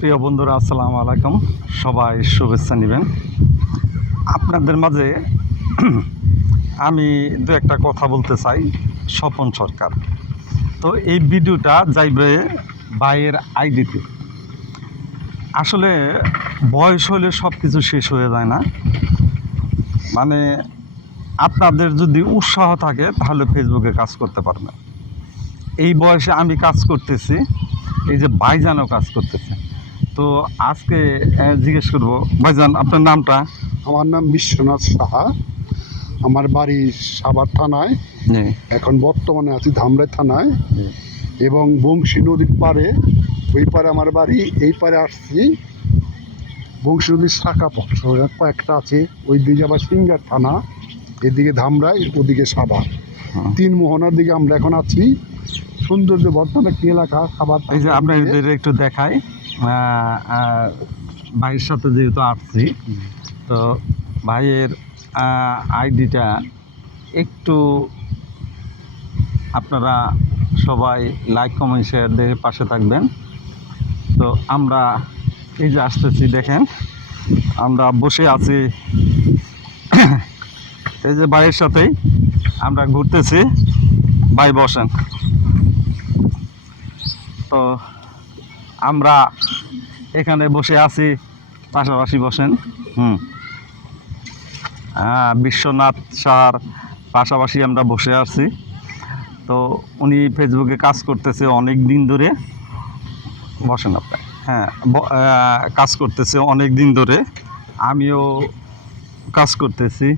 প্রিয় বন্ধুরা, আসসালামু আলাইকুম। সবাই শুভেচ্ছা নেবেন। আপনাদের মাঝে আমি দু একটা কথা বলতে চাই। স্বপন সরকার, তো এই ভিডিওটা যাইবে ভাইয়ের আইডিতে। আসলে বয়স হলে সব কিছু শেষ হয়ে যায় না। মানে আপনাদের যদি উৎসাহ থাকে তাহলে ফেসবুকে কাজ করতে পারবেন। এই বয়সে আমি কাজ করতেছি, এই যে ভাইজানও কাজ করতেছে। তো আজকে জিজ্ঞেস করবো, ভাইজান আপনার নামটা? আমার নাম বিশ্বনাথ সাহা। আমার বাড়ি সাভার থানায়, জি। এখন বর্তমানে আছি ধামরাই থানায়। জি। এবং বংশী নদীর পাড়ে, ওই পারে আমার বাড়ি, এই পারে আসছি বংশী নদীর শাখা পক্ষ কয়েকটা আছে। ওই দিকে আবার সিঙ্গার থানা, এদিকে ধামরাই, ওদিকে সাভার, তিন মোহনার দিকে আমরা এখন আছি। সৌন্দর্য বর্তমানে একটি এলাকা সাভার। এই যে আপনাদের একটু দেখাই, ভাইয়ের সাথে যেহেতু আসছি, তো ভাইয়ের আইডিটা একটু আপনারা সবাই লাইক কমেন্ট শেয়ার দিয়ে পাশে থাকবেন। তো আমরা এই যে আসতেছি, দেখেন আমরা বসে আছি এই যে ভাইয়ের সাথেই আমরা ঘুরতেছি। ভাই বসেন। তো আমরা এখানে বসে আছি, পাশাপাশি বসেন। বিশ্বনাথ স্যার পাশাপাশি আমরা বসে আছি। তো উনি ফেসবুকে কাজ করতেছে অনেক দিন ধরে। বসেন আপনি। কাজ করতেছে অনেক দিন ধরে, আমিও কাজ করতেছি।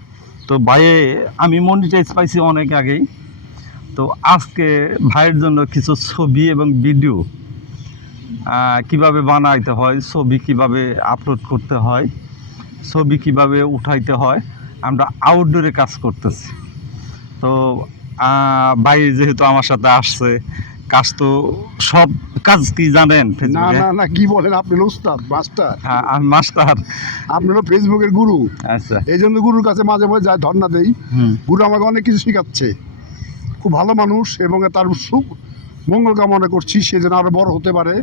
তো ভাইয়ে আমি মনিটাইজ পাইছি অনেক আগেই। তো আজকে ভাইয়ের জন্য কিছু ছবি এবং ভিডিও কিভাবে বানাইতে হয়, ছবি কিভাবে আপলোড করতে হয়, ছবি কিভাবে উঠাইতে হয়, আমরা আউটডোরে কাজ করতেছি। তো ভাই যেহেতু আমার সাথে আসছে, কাজ তো সব কাজ কি জানেন? না না না, কি বলেন আপনি? উস্তাদ, মাস্টার। হ্যাঁ, আমি মাস্টার। আপনি হলো ফেসবুকের গুরু। আচ্ছা, এই জন্য গুরুর কাছে মাঝে মাঝে যায়, ধর্ণা দেই। গুরু আমাকে অনেক কিছু শেখাচ্ছে। খুব ভালো মানুষ, এবং তার সুখ মঙ্গল কামনা করছি সে যেন আরও বড় হতে পারে।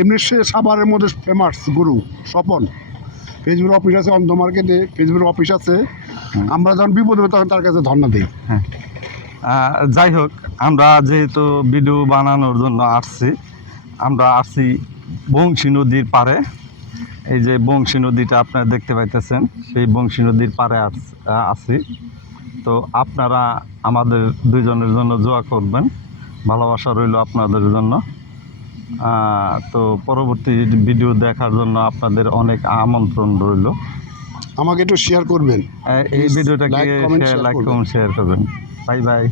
এমনি সে সাভারের মধ্যে ফেমাস গুরু স্বপন। ফেসবুক অফিস আছে, অন্ধ মার্কেটে ফেসবুক অফিস আছে। আমরা যখন বিপদ হবে তখন তার কাছে ধর্ণা দিই। হ্যাঁ, যাই হোক, আমরা যেহেতু ভিডিও বানানোর জন্য আসছি, আমরা আসছি বংশী নদীর পাড়ে। এই যে বংশী নদীটা আপনারা দেখতে পাইতেছেন, সেই বংশী নদীর পাড়ে আছি। তো আপনারা আমাদের দুইজনের জন্য দোয়া করবেন, ভালোবাসা রইল আপনাদের জন্য। তো পরবর্তী ভিডিও দেখার জন্য আপনাদের অনেক আমন্ত্রণ রইল। আমাকে একটু শেয়ার করবেন, এই ভিডিওটাকে লাইক কমেন্ট শেয়ার করবেন। Bye bye.